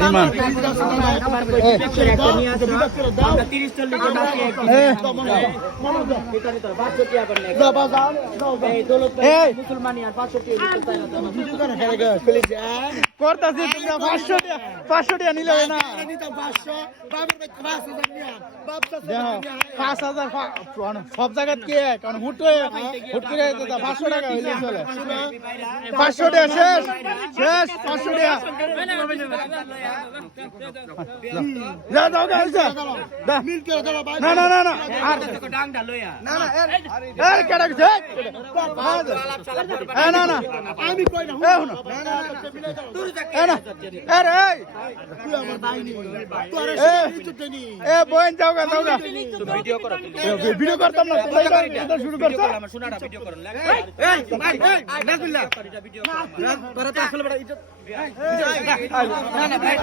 demand করতেছি তোমরা 500 টাকা নিলে না 5,000 সব জায়গায় কে কারণ হুট করে 500 টাকা হইলে চলে 500 টাকা শেষ 500 টাকা যা দাও গাইছে না না না না আর ডাংডা লইয়া না না এর কেডা গেছে না না আমি কই না এ না আরে এই তুই আমার ভাই নি তোরে ইজ্জত নি এ বইন যাও গা ভিডিও করতাম না এটা শুরু করছ আমার শোনাটা ভিডিও করন লাগে এই নাজবিল্লাহ ভিডিও তোরা তো আসলে বড় ইজ্জত না না ভাই